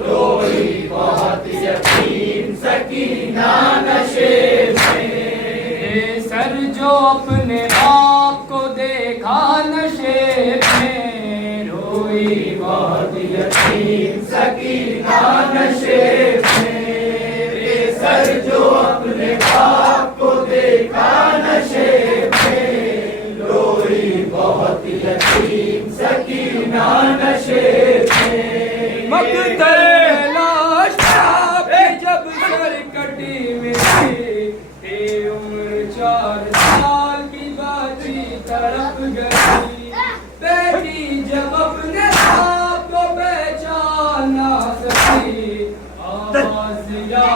روئی بہت یتیم سکینہ نشے میں، سر جو اپنے آپ کو دیکھا نشے میں، روئی بہت یتیم سکینہ نشے میں، سر جو اپنے آپ کو دیکھا نشے میں، روئی بہت یتیم سکینہ نشے میں، مقتل لاش پہ جب سر کٹی میری، بے عمر 4 سال کی بچی تڑپ گئی، بیٹی جب اپنے باپ کو پہچان نہ سکی، آواز یا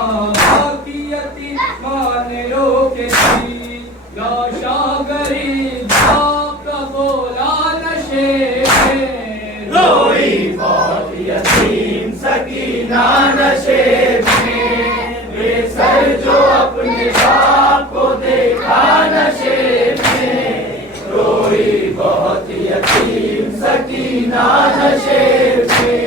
کی یتیماں نے روکے دی، لاشا غریب باپ کا بولا نشے میں، روئی بہت یتیم سکینہ نشے میں، بے سر جو اپنے باپ کو دیکھا نشے میں، روئی بہت یتیم سکینہ نشے میں،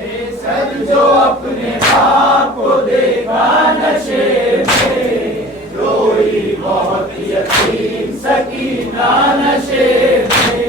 بے سر جو اپنے باپ کو دیکھا نشے میں، روئی بہت یتیم سکینہ نشے میں،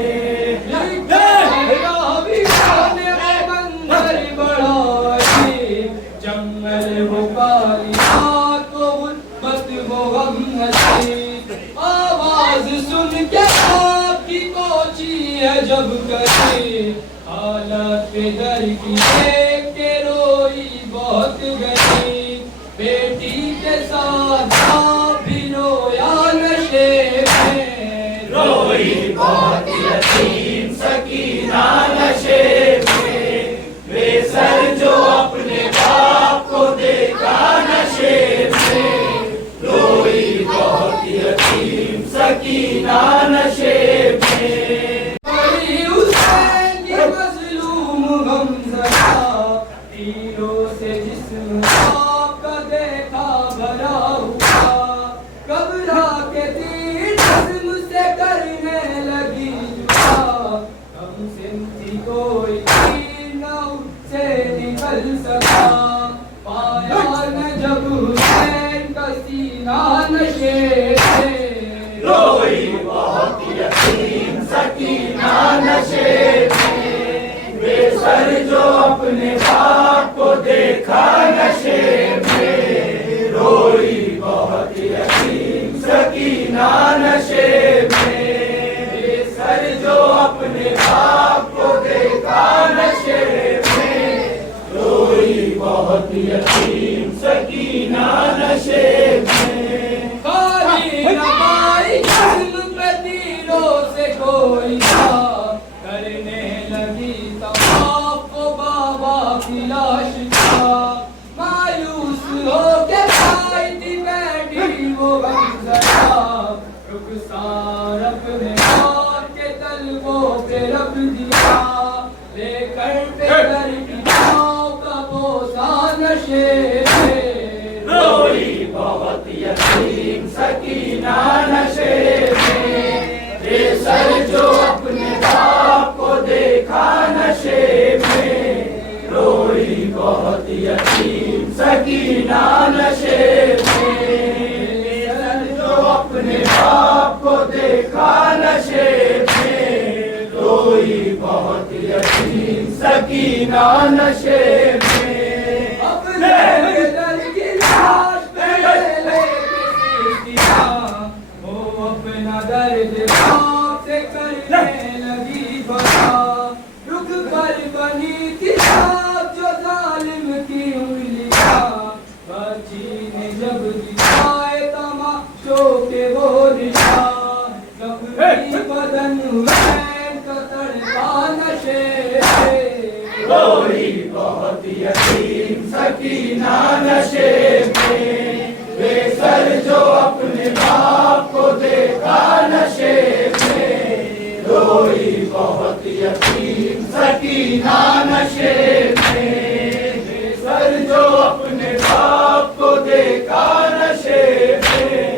جنگل وہ کالیات کو غربت وہ غم نصیب، آواز سن کے آپ کی کوچی ہے جب کسی، حالت پہ در کی دیکھ کے روئی بہت گئی، بیٹی کے ساتھ آپ بھی رویا نشے میں، روئی بہت یتیم سکینہ نشے میں، بے سر جو اپنے باپ کو دیکھا نشے میں، روئی بہت یتیم سکینہ نشے میں، علی حسین کی مظلوم غمزدہ، تیروں سے جسم آپ کا دیکھا بھرا ہوا، قبرا کے تیر جسم سے کرنے لگی جدا، ہم سنتی کوئی تیر نہ اس سے نکل سکا، پایا نہ جب حسین کا سینہ نشے میں، روئی بہت یتیم سکینہ نشے میں، بے سر جو اپنے باپ کو دیکھا نشے میں، روئی بہت یتیم سکینہ نشے میں، بے سر جو اپنے باپ کو دیکھا نشے میں، روئی بہت یتیم سکینہ نشے میں، خالی نمائی جسم پہ تیروں سے کوئی تھا، کرنے لگی طواف کو بابا کی لاش کا، مایوس ہو کے آئی تھی بیٹی وہ غمزدہ، رخسار اپنے موت کے طلبوں پہ رکھ دیا، لے کر پہ در کی چھاؤں کا بوسہ نشے میں، روئی بہت یتیم سکینہ نشے میں، بے سر جو اپنے باپ کو دیکھا نشے میں، روئی بہت یتیم سکینہ نشے میں، بے سر جو اپنے باپ کو دیکھا نشے میں، روئی بہت یتیم سکینہ نشے میں، اپنے در کی لاش پہ لے کے سیدھا، وہ اپنا درد باپ سے کرنے لگی بتا، رخ پر بنی تھی ساتھ جو ظالم کی انگلیاں، بچی نے جب دکھائے تماشوں کے وہ نشان، زخمی بدن حسین کا تڑپا نشے میں، روئی بہت یتیم سکینہ نشے میں، بے سر جو اپنے باپ کو دیکھا نشے میں، روئی بہت یتیم سکینہ نشے میں، بے سر جو اپنے باپ کو دیکھا نشے میں،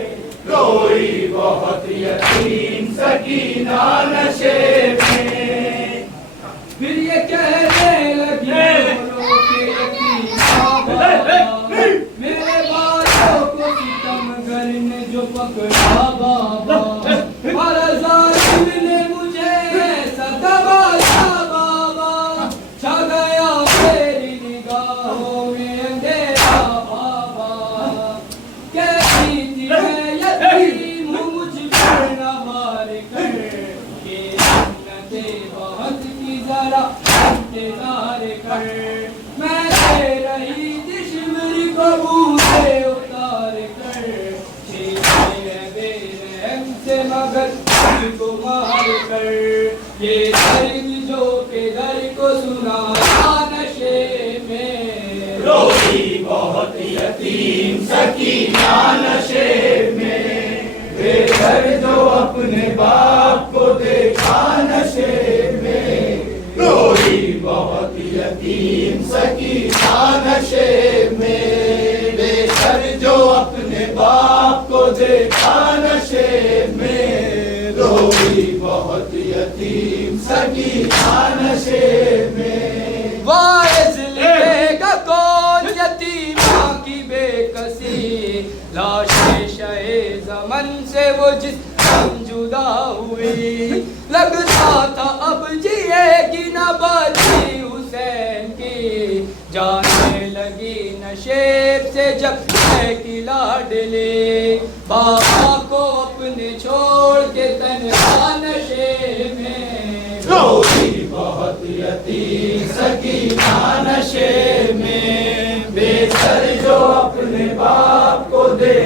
روئی بہت یتیم سکینہ نشے میں، پھر یہ کہنے لگی یتیم سکینہ نشے میں، بے گھر جو اپنے باپ کو دیکھا نشے میں، روئی بہت یتیم سکینہ نشے میں، بے گھر جو اپنے باپ کو دیکھا نشے میں، روئی بہت یتیم سکینہ نشے میں۔ وائز لکھے گا کون یتیمہ کی بے کسی، لاش شہ زمن سے وہ جس دم جدا ہوئی، لگتا تھا اب جیے گی نہ بچی حسین کی، جانے لگی نشیب سے جب ہے کی لاڈلی، بابا کو اپنے چھوڑ کے تنہا نشے میں، روئی بہت یتیم سکینہ نشے میں، بے سر جو اپنے باپ کو دے